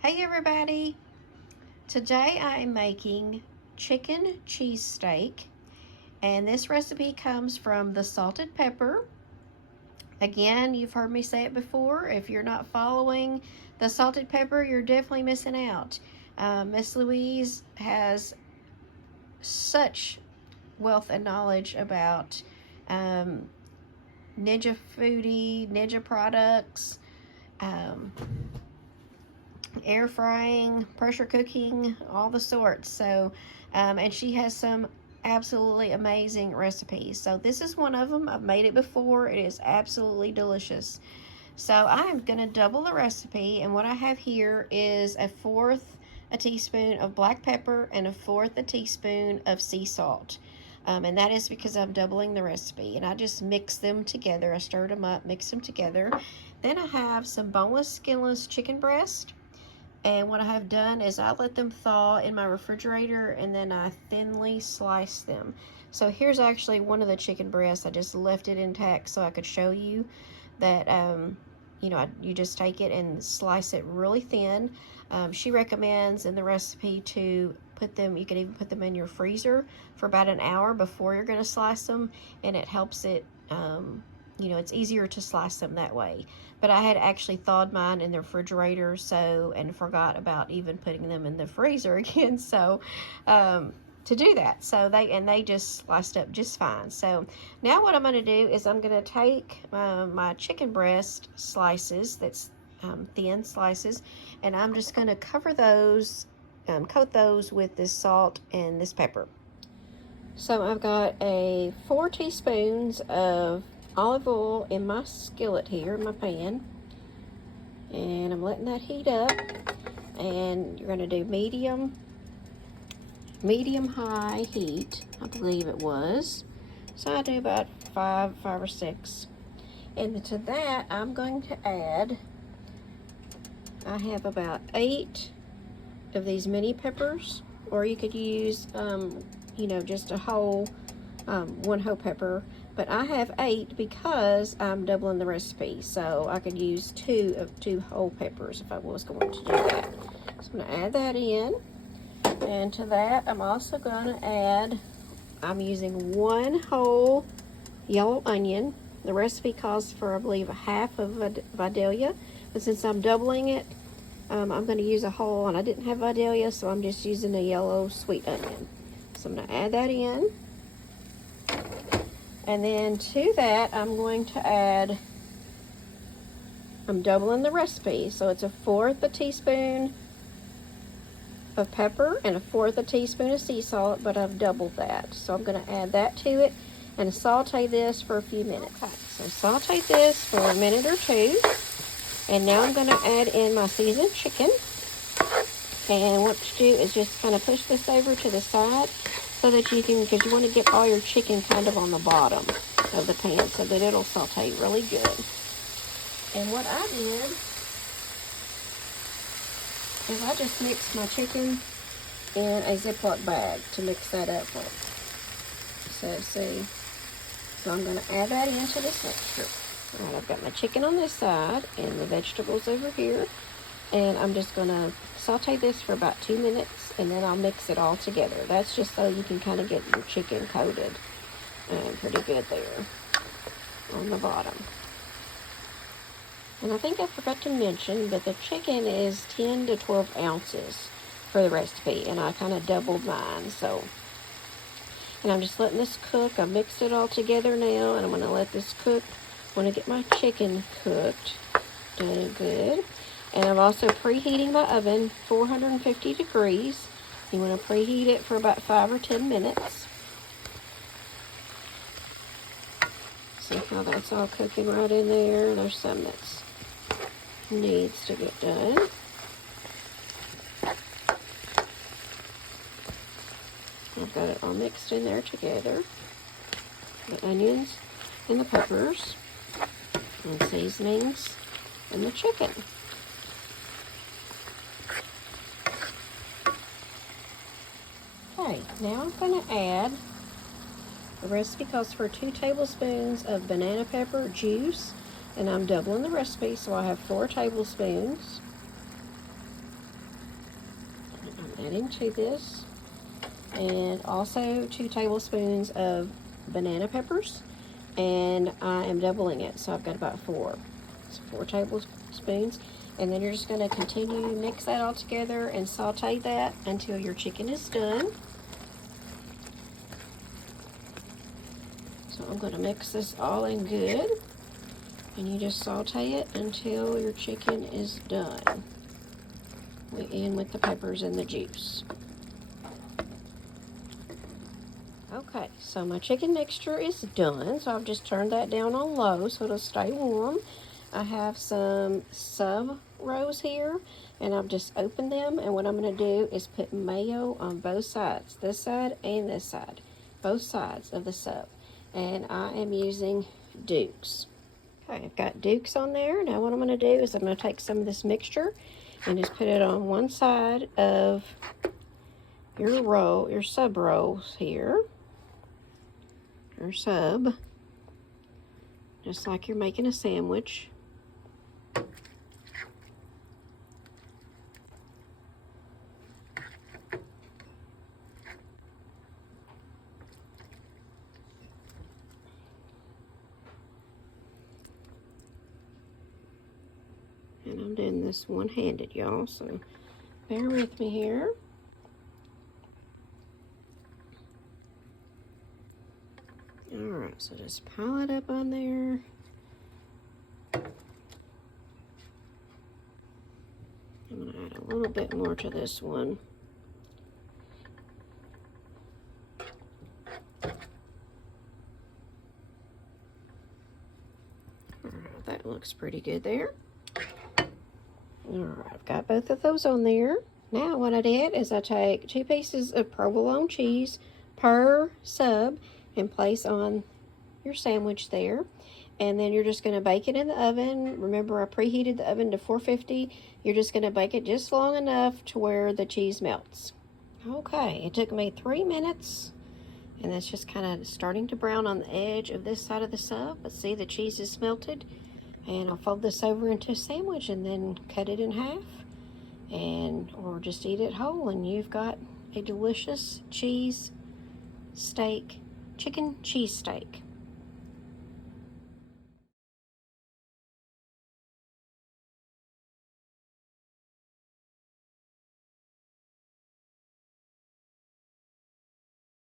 Hey everybody! Today I am making chicken cheesesteak, and this recipe comes from the salted pepper. Again, you've heard me say it before. If you're not following the salted pepper, you're definitely missing out. Miss Louise has such wealth and knowledge about um, Ninja Foodie, Ninja products, um, air frying, pressure cooking, all the sorts. So, and she has some absolutely amazing recipes. So this is one of them. I've made it before. It is absolutely delicious. So I am going to double the recipe, and what I have here is a fourth a teaspoon of black pepper and a fourth a teaspoon of sea salt. And that is because I'm doubling the recipe, and I just mix them together. I stirred them up, mixed them together. Then I have some boneless, skinless chicken breast. And what I have done is I let them thaw in my refrigerator, and then I thinly slice them. So here's actually one of the chicken breasts. I just left it intact so I could show you that, you just take it and slice it really thin. She recommends in the recipe to put them, you can even put them in your freezer for about an hour before you're going to slice them, and it helps it, it's easier to slice them that way. But I had actually thawed mine in the refrigerator, and forgot about even putting them in the freezer again, to do that. So they just sliced up just fine. So now what I'm going to do is I'm going to take my chicken breast slices, that's thin slices, and I'm just going to cover those, coat those with this salt and this pepper. So I've got 4 teaspoons of olive oil in my skillet here, in my pan, and I'm letting that heat up. And you're going to do medium high heat, I believe it was. So I do about five or six. And to that I'm going to add, I have about 8 of these mini peppers, or you could use just a whole one whole pepper, but I have 8 because I'm doubling the recipe, so I could use 2 whole peppers if I was going to do that. So I'm going to add that in, and to that I'm also going to add, I'm using 1 whole yellow onion. The recipe calls for, I believe, a half of a Vidalia, but since I'm doubling it, I'm going to use a whole, and I didn't have Vidalia, so I'm just using a yellow sweet onion. So I'm going to add that in. And then to that, I'm going to add, I'm doubling the recipe, so it's a 1/4 a teaspoon of pepper and a 1/4 a teaspoon of sea salt, but I've doubled that. So I'm going to add that to it and saute this for a few minutes. Okay, so saute this for a minute or 2. And now I'm going to add in my seasoned chicken. And what to do is just kind of push this over to the side so that you can, because you want to get all your chicken kind of on the bottom of the pan so that it'll saute really good. And what I did is I just mixed my chicken in a Ziploc bag to mix that up with. So see, so I'm going to add that into this mixture. All right, I've got my chicken on this side and the vegetables over here, and I'm just going to saute this for about 2 minutes, and then I'll mix it all together. That's just so you can kind of get your chicken coated pretty good there on the bottom. And I think I forgot to mention that the chicken is 10 to 12 ounces for the recipe, and I kind of doubled mine. So, and I'm just letting this cook. I mixed it all together now, and I'm going to let this cook. I want to get my chicken cooked done good. And I'm also preheating my oven 450 degrees. You want to preheat it for about 5 or 10 minutes. See how that's all cooking right in there. There's some that needs to get done. I've got it all mixed in there together. The onions and the peppers and seasonings and the chicken. Okay, now I'm going to add, the recipe calls for 2 tablespoons of banana pepper juice, and I'm doubling the recipe, so I have 4 tablespoons. adding to this. And also 2 tablespoons of banana peppers. And I am doubling it, so I've got about 4. So 4 tablespoons. And then you're just going to continue to mix that all together and saute that until your chicken is done. So I'm going to mix this all in good. And you just saute it until your chicken is done. In with the peppers and the juice. Okay, so my chicken mixture is done. So I've just turned that down on low so it'll stay warm. I have some sub rows here, and I've just opened them, and what I'm going to do is put mayo on both sides, this side and this side, both sides of the sub. And I am using Duke's. Okay, I've got Duke's on there. Now what I'm going to do is I'm going to take some of this mixture and just put it on one side of your roll, your sub rolls here, your sub, just like you're making a sandwich. And I'm doing this one-handed, y'all, so bear with me here. Alright, so just pile it up on there. I'm going to add a little bit more to this one. Alright, that looks pretty good there. Alright, I've got both of those on there. Now what I did is I take 2 pieces of provolone cheese per sub and place on your sandwich there. And then you're just going to bake it in the oven. Remember, I preheated the oven to 450. You're just going to bake it just long enough to where the cheese melts. Okay, it took me 3 minutes. And that's just kind of starting to brown on the edge of this side of the sub. But see, the cheese is melted. And I'll fold this over into a sandwich and then cut it in half. Or just eat it whole. And you've got a delicious chicken cheese steak.